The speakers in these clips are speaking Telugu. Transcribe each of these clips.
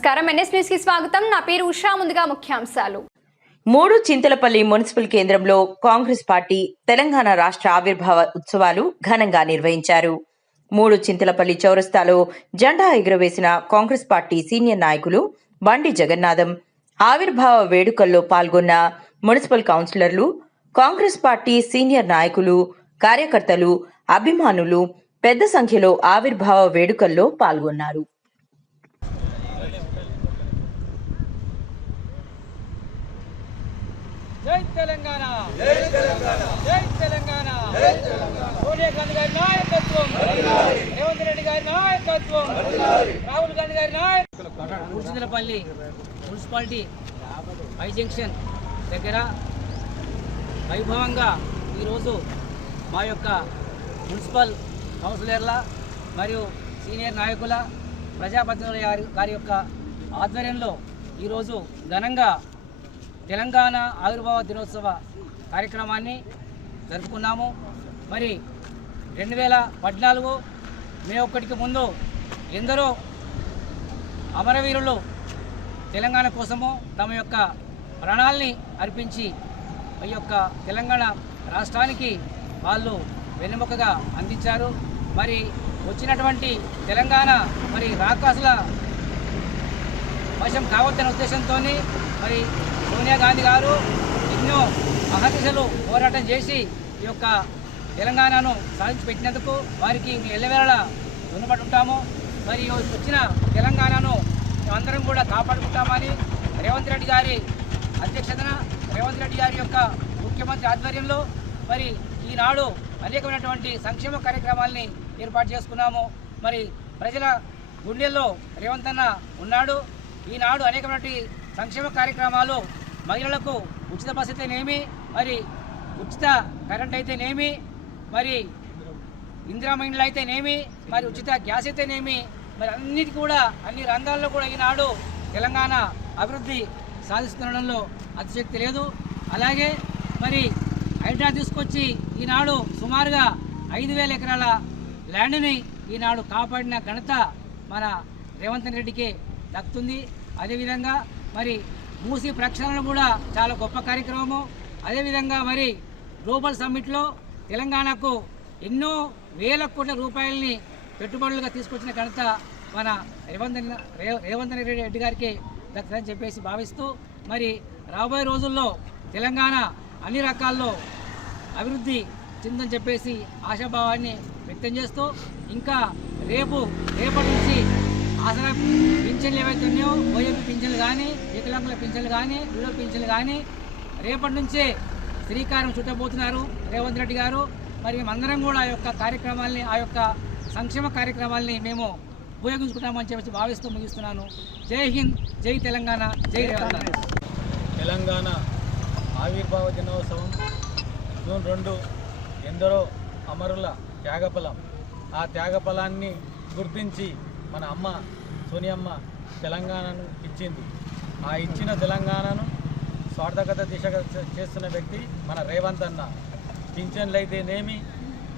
నమస్కారం ఎన్ఎస్ న్యూస్ కి స్వాగతం. నా పేరు ఉషా. ముందుగా ముఖ్యాంశాలు. మూడు చింతలపల్లి మున్సిపల్ కేంద్రంలో కాంగ్రెస్ పార్టీ తెలంగాణ రాష్ట్ర ఆవిర్భావ ఉత్సవాలు ఘనంగా నిర్వహించారు. మూడు చింతలపల్లి చౌరస్తాలో జెండా ఎగురవేసిన కాంగ్రెస్ పార్టీ సీనియర్ నాయకులు బండి జగన్నాథం ఆవిర్భావ వేడుకల్లో పాల్గొన్న మున్సిపల్ కౌన్సిలర్లు, కాంగ్రెస్ పార్టీ సీనియర్ నాయకులు, కార్యకర్తలు, అభిమానులు పెద్ద సంఖ్యలో ఆవిర్భావ వేడుకల్లో పాల్గొన్నారు. జై తెలంగాణ, జై తెలంగాణ, జై తెలంగాణ, జై తెలంగాణ. సోనియా గాంధీ గారి నాయకత్వం, రేవంత్ రెడ్డి గారి నాయకత్వం, రాహుల్ గాంధీ గారి నాయకత్వం. మున్సిపల్లి మున్సిపాలిటీ హై జంక్షన్ దగ్గర వైభవంగా ఈరోజు మా యొక్క మున్సిపల్ కౌన్సిలర్ల మరియు సీనియర్ నాయకుల, ప్రజాప్రతినిధుల గారి యొక్క ఆధ్వర్యంలో ఈరోజు ఘనంగా తెలంగాణ ఆవిర్భావ దినోత్సవ కార్యక్రమాన్ని జరుపుకున్నాము. మరి 2014 మే 1కి ముందు ఎందరో అమరవీరులు తెలంగాణ కోసము తమ యొక్క ప్రాణాలని అర్పించి ఈ యొక్క తెలంగాణ రాష్ట్రానికి వాళ్ళు వెన్నెముకగా అందించారు. మరి వచ్చినటువంటి తెలంగాణ మరి రాకాసుల వశం కావద్దనే ఉద్దేశంతో మరి సోనియా గాంధీ గారు ఎన్నో అహర్నిశలు పోరాటం చేసి ఈ యొక్క తెలంగాణను సాధించి పెట్టినందుకు వారికి ఎల్లవేళలా రుణపడి ఉంటాము. మరి వచ్చిన తెలంగాణను అందరం కూడా కాపాడుకుంటామని రేవంత్ రెడ్డి గారి అధ్యక్షతన, రేవంత్ రెడ్డి గారి యొక్క ముఖ్యమంత్రి ఆధ్వర్యంలో మరి ఈనాడు అనేకమైనటువంటి సంక్షేమ కార్యక్రమాలని ఏర్పాటు చేసుకున్నాము. మరి ప్రజల గుండెల్లో రేవంత్ అన్న ఉన్నాడు. ఈనాడు అనేకమైనటువంటి సంక్షేమ కార్యక్రమాలు మహిళలకు ఉచిత బస్సు అయితేనేమి, మరి ఉచిత కరెంట్ అయితేనేమి, మరి ఇందిరా మహిళలు అయితేనేమి, మరి ఉచిత గ్యాస్ అయితేనేమి, మరి అన్నిటి కూడా అన్ని రంగాల్లో కూడా ఈనాడు తెలంగాణ అభివృద్ధి సాధిస్తుండడంలో అతిశక్తి లేదు. అలాగే మరి హైడ్రా తీసుకొచ్చి ఈనాడు సుమారుగా 5,000 ఎకరాల ల్యాండ్ని ఈనాడు కాపాడిన ఘనత మన రేవంత్ రెడ్డికి దక్కుతుంది. అదేవిధంగా మరి మూసీ ప్రక్షాళన కూడా చాలా గొప్ప కార్యక్రమము. అదేవిధంగా మరి గ్లోబల్ సమ్మిట్లో తెలంగాణకు ఎన్నో వేల కోట్ల రూపాయలని పెట్టుబడులుగా తీసుకొచ్చిన ఘనత మన రేవంత్ రెడ్డి గారికి దక్కుతుందని చెప్పేసి భావిస్తూ మరి రాబోయే రోజుల్లో తెలంగాణ అన్ని రకాల్లో అభివృద్ధి చెందని చెప్పేసి ఆశాభావాన్ని వ్యక్తం చేస్తూ ఇంకా రేపటి నుంచి ఆసరా పింఛన్లు ఏవైతే ఉన్నాయో ఓఎంపీ పింఛన్లు కానీ, వికలాంగుల పింఛన్లు కానీ, విడో పింఛన్లు కానీ రేపటి నుంచే శ్రీకారం చుట్టబోతున్నారు రేవంత్ రెడ్డి గారు. మరి మేమందరం కూడా ఆ యొక్క కార్యక్రమాల్ని, ఆ యొక్క సంక్షేమ కార్యక్రమాల్ని మేము ఉపయోగించుకుంటామని చెప్పి భావిస్తూ ముగిస్తున్నాను. జై హింద్, జై తెలంగాణ, జై రేవంత్. తెలంగాణ ఆవిర్భావ దినోత్సవం జూన్ 2 ఎందరో అమరుల త్యాగఫలం. ఆ త్యాగఫలాన్ని గుర్తించి మన అమ్మ సోనియమ్మ తెలంగాణను ఇచ్చింది. ఆ ఇచ్చిన తెలంగాణను స్వార్థకత దిశగా చేస్తున్న వ్యక్తి మన రేవంత్ అన్న. పింఛన్లు అయితేనేమి,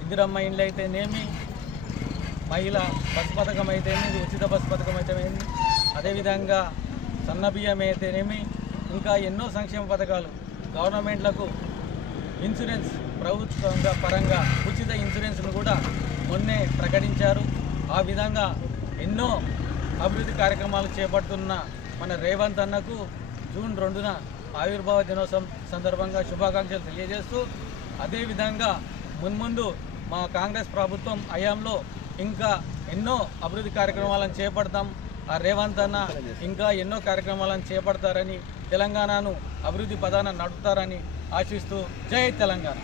ఇందిరమ్మ ఇండ్లు అయితేనేమి, మహిళ బస్ పథకం అయితేనేమి, ఉచిత బస్ పథకం అయితేనేమి, అదేవిధంగా సన్నబియ్యం అయితేనేమి, ఇంకా ఎన్నో సంక్షేమ పథకాలు, గవర్నమెంట్లకు ఇన్సూరెన్స్ ప్రభుత్వ పరంగా ఉచిత ఇన్సూరెన్స్ను కూడా మొన్నే ప్రకటించారు. ఆ విధంగా ఎన్నో అభివృద్ధి కార్యక్రమాలు చేపడుతున్న మన రేవంత్ అన్నకు జూన్ 2న ఆవిర్భావ దినోత్సవం సందర్భంగా శుభాకాంక్షలు తెలియజేస్తూ, అదేవిధంగా మున్ముందు మా కాంగ్రెస్ ప్రభుత్వం హయాంలో ఇంకా ఎన్నో అభివృద్ధి కార్యక్రమాలను చేపడతాం. ఆ రేవంత్ అన్న ఇంకా ఎన్నో కార్యక్రమాలను చేపడతారని, తెలంగాణను అభివృద్ధి పదాన నడుపుతారని ఆశిస్తూ జై తెలంగాణ.